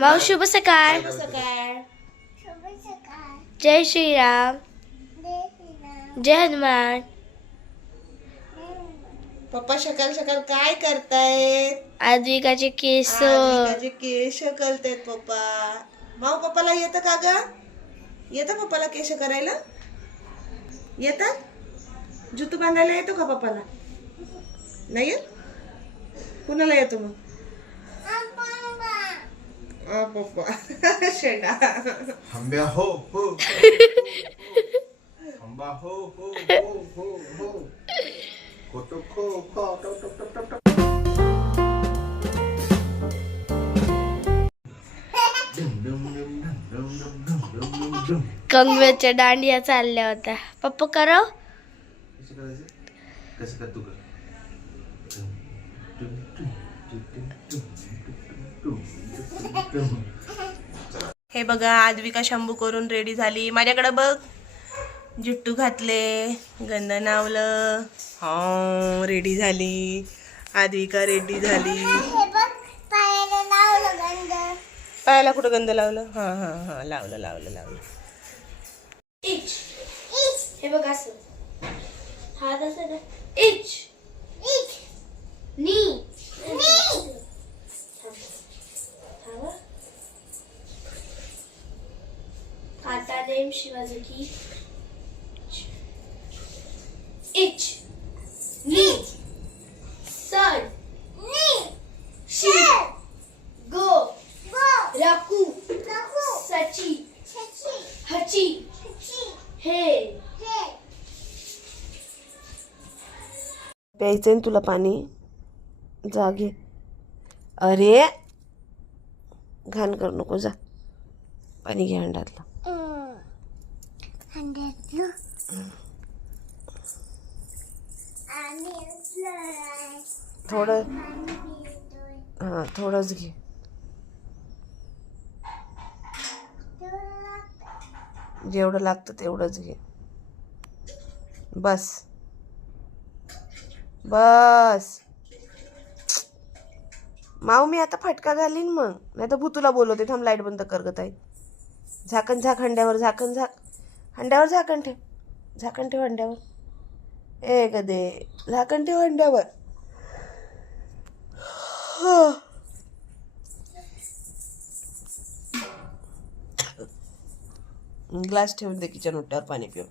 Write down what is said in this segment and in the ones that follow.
माऊ शुभ सकाळ. जय श्रीराम. जय हनुमान. पप्पा सकाळ सकाळ काय करतायत? आद्विकाचे केस. आद्विकाचे केश करतायत पप्पा. माऊ पप्पाला येतं का ग? येतं पप्पाला केश करायला? येतात? जुतू बांधायला येतो का पप्पाला? नाही येत? कुणाला येतो मग? पप्पा शेडा. हंब्या हो हो हंबा हो हो हो हो हो कोटो खो खो टो टो टो टो टो. कंगव्याच्या दांडिया चालल्या होत्या. पप्पा करो. कसं करायचं? कसं कर तू कर. हे बघा आद्विका शंभू करून रेडी झाली. माझ्याकडे बघ जुट्टू घातले, गंध नावलं. हा रेडी झाली आद्विका. रेडी झाली. पायाला कुठं गंध लावलं? हा हा हा लावलं लावलं लावलं. इच. हे बघ असं. हात असं ना. इच. नी. काटा नेम शिवाजी. इच. नी. सड. शी. गो. रकू. सची. हची. हे. प्यायचंय ना तुला पाणी? जागे. अरे घाण करू नको, जा पाणी घे हंड्यातलं. थोडं हा थोडंच घे. जेवढं लागतं तेवढंच घे. बस बस. माऊ मी आता फटका घालीन मग, नाही तर भूतूला बोलवते. थांब लाईट बंद कर ग ताई. झाकण झाक हंड्यावर. झाकण झाक हंड्यावर. झाकण ठेव. झाकण ठेव हंड्यावर. ए गदे झाकण ठेव हंड्यावर. ग्लास ठेवून दे किचन ओट्यावर पाणी पिऊ.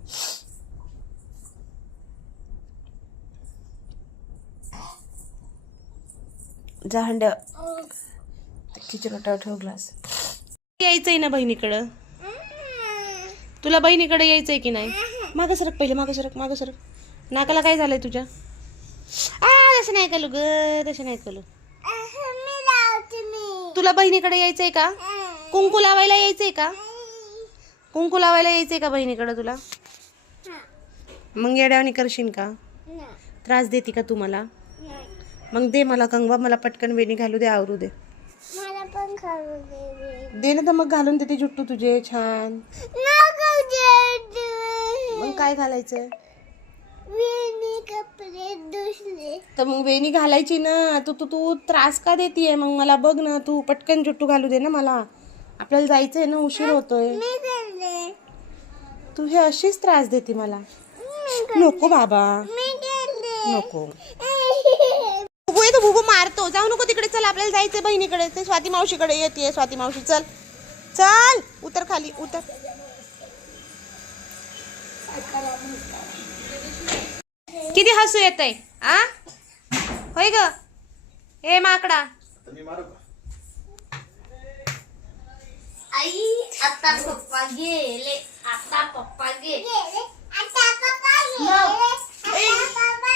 जा हंड्या किचन ओट्यावर ठेव ग्लास. यायचंय ना बहिणीकडं? तुला बहिणीकडे यायचंय की नाही? मागं सरक पहिले. मागं सरक. मागं सरक. नाकाला काय झालंय तुझ्या? तसं नाही कलू ग. तसं नाही कलू. तुला बहिणीकडे यायचंय का? कुंकू लावायला यायचंय का? कुंकू लावायला यायचंय का बहिणीकडे तुला? मग येड्यावानी करशील का? त्रास देते का तू मला? मग दे मला कंगवा. मला पटकन वेणी घालू दे. आवरू दे. दे ना तर मग घालून देते जुट्टू तुझे छान. मग काय घालायचं? तर मग वेणी घालायची ना. तू तू तू त्रास का देतीये मग मला? बघ ना तू पटकन जुट्टू घालू दे ना मला. आपल्याला जायचंय ना, उशीर होतोय. तू हे अशीच त्रास देते मला. नको बाबा नको. भुबू येतो. भुबू मारतो. जाऊ नको तिकडे. चल आपल्याला जायचंय बहिणीकडे. ते स्वाती मावशीकडे येते. स्वाती मावशी चल चल. उतर खाली उतर. किती हसू येतंय आ? होय ग ए माकडा. मी मारू का? आई आता पप्पा गेले. आता पप्पा गेले.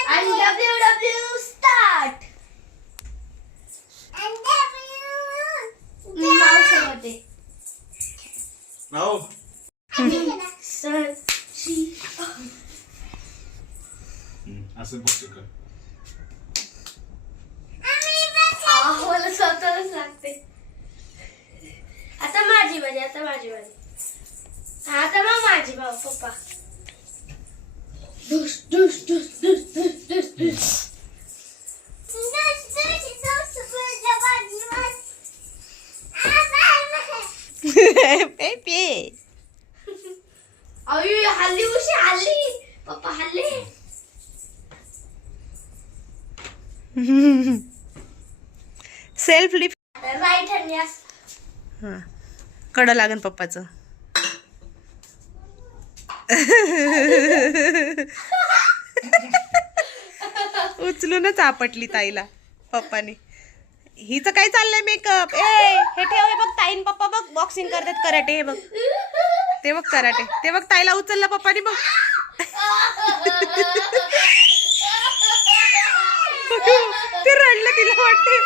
आणि WW स्टार्ट. नाव असं बघतो का? मला स्वतःलाच लागते. आता माझी बारी. आता माझी बारी. आता मग माझी भाऊ पप्पा. डुस डुस डुस डुस डुस डुस डुस. अय हल्ली उशी हल्ली पप्पा हल्ली. Self lift. राईट हँड यास. हा कडं लागन पप्पाचं. उचलूनच आपटली ताईला पप्पानी. हिचं काय चाललंय मेकअप. हे ठेव. हे बघ ताईन पप्पा बघ बॉक्सिंग करतात कराटे. हे बघ ते बघ कराटे. ते बघ ताईला उचलला पप्पानी बघ. ते रडलं तिला वाटते.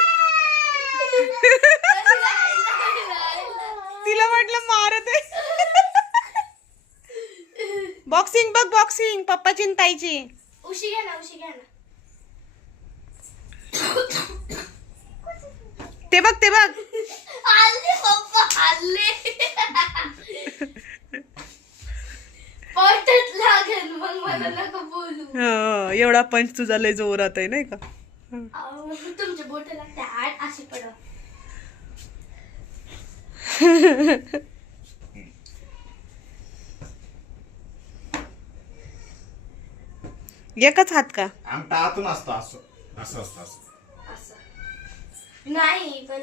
तिला वाटलं मारत आहे. बॉक्सिंग बघ बॉक्सिंग पप्पाची आणि ताईची. उशी घ्या ना उशी घ्या ना. ते बघ ते बघ. हल्ली पप्पा हल्ली. पटत लागेल मग मला नका बोलू. एवढा पंच तुझा लय जोरात आहे नाही का. तुमचे बोट लागते आठ अशी पडा. एकच हात का. आमटा आतून असतो असं असं असतं असं असं नाही पण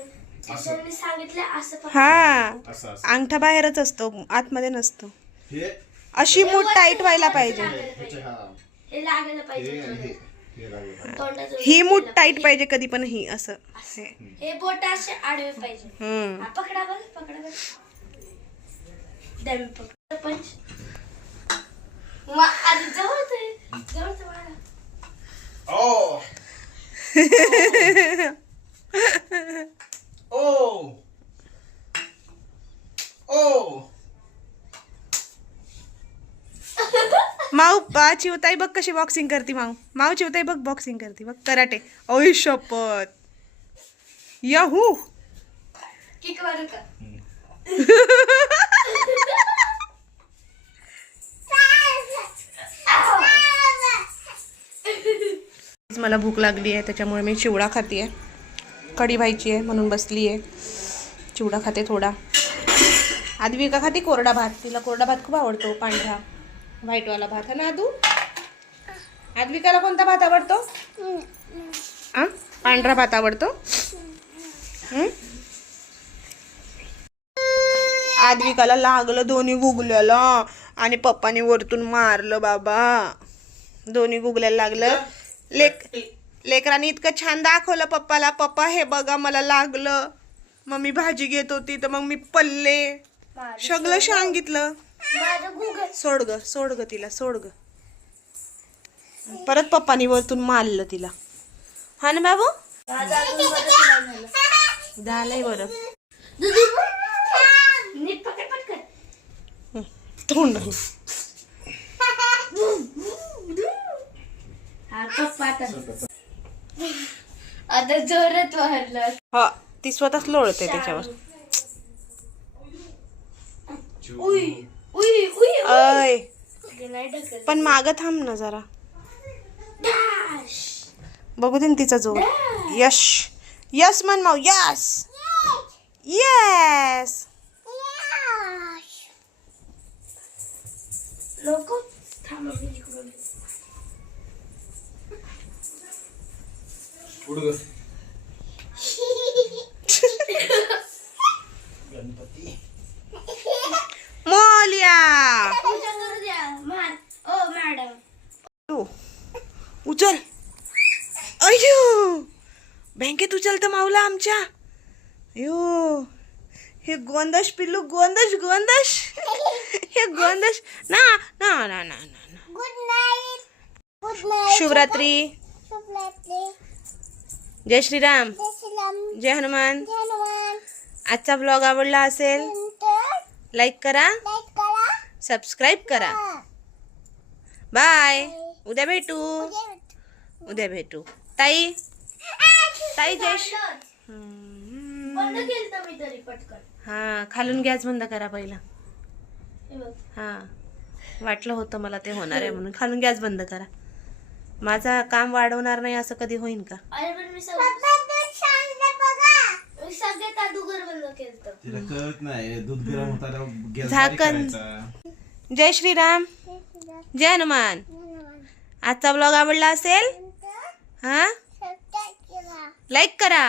टीचरने सांगितलं असं पण. हा असं असं अंगठा बाहेरच असतो आतमध्ये नसतो. हे अशी मूठ टाईट व्हायला पाहिजे. ह्याचे हा हे लागायला हे पाहिजे हे हे लागलं. तोंडाजवळ. ही मूठ टाईट पाहिजे कधी पण. ही असं हे बोट असे आडवे पाहिजे. हम्म. हा, पकडा बघ पकडा बघ. दम पकड पंच. अरे जवळ मला. ओ ओ ओ माऊ चिवताई बघ कशी बॉक्सिंग करते. माऊ चिवताई बघ बॉक्सिंग करते बघ कराटे. ओय शपथ. याहू. किक मारू का. मला भूक लागली आहे त्याच्यामुळे मी चिवडा खाते आहे. कढी व्हायची आहे म्हणून बसली आहे. चिवडा खाते थोडा. आद्विका खाते कोरडा भात. तिला कोरडा भात खूप आवडतो. पांढरा व्हाईटवाला भात है ना आदू. आद्विकाला कोणता भात आवडतो. पांढरा भात आवडतो. आद्विकाला लागलं दोन्ही गुगल्याला आणि पप्पाने वरतून मारलं बाबा. दोन्ही गुगल्याला लागलं. लेकरांनी इतकं छान दाखवलं पप्पाला. पप्पा हे बघा मला लागलं. मग मी भाजी घेत होती तर मग मी पल्ले सगळं सांगितलं. सोड ग तिला सोड ग. परत पप्पानी वरतून मारलं तिला. हा ना बाबू. झालंय बरं. नीट पकड पटकन. तोंड हा पप्पा आता जोरात वाहरलं. हा ती स्वतःच लोळते त्याच्यावर. उई उई उई अय नाही ढकल. पण माग थांब ना जरा. डॅश. बघू दे ना तिचा जोर. यश यस म्हण माऊ. Yes yes. नको थांब इकडून. उड ग. गणपती मोलिया. पूजा करू द्या. ओ मॅडम. तू उचल. अयो बँकेत उचलतं माऊला आमच्या. अयो हे गोंदश पिल्लू गोंदश गोंदश. हे गोंदश ना ना ना ना ना. Good night. Good night. शुभरात्री. जय श्रीराम. जय हनुमान. आजचा ब्लॉग आवडला असेल लाईक करा सबस्क्राईब करा. बाय. उद्या भेटू. उद्या भेटू. ताई ताई जयश. बंद केलं मी तरी पटकन. हा खालून गॅस बंद करा पहिला. हे बघ. हा वाटलं होतं मला ते होणार आहे म्हणून. खालून गॅस बंद करा. माझा काम वाढवणार नाही असं कधी होईन का. अरे पण मी लगेच अगोदर बंद केलं. तिला कळत नाही दूध गरम होताना गॅस बारीक झाकण. करायचा. जय श्रीराम, जय हनुमान. आजचा ब्लॉग आवडला असेल, हा लाईक करा.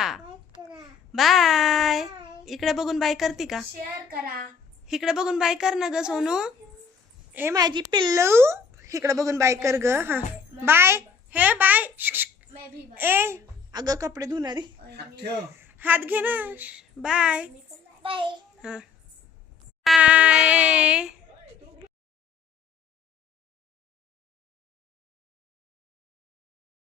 बाय. इकडे बघून बाय करते का? शेअर करा. इकडे बघून बाय कर ना ग सोनू. ए माझी पिल्लू, इकडे बघून बाय कर ग. हा बाय. हे बाय. मैं भी ए अगं कपडे धुणारी, ठेव. हात घे ना. बाय. बाय. हा बाय.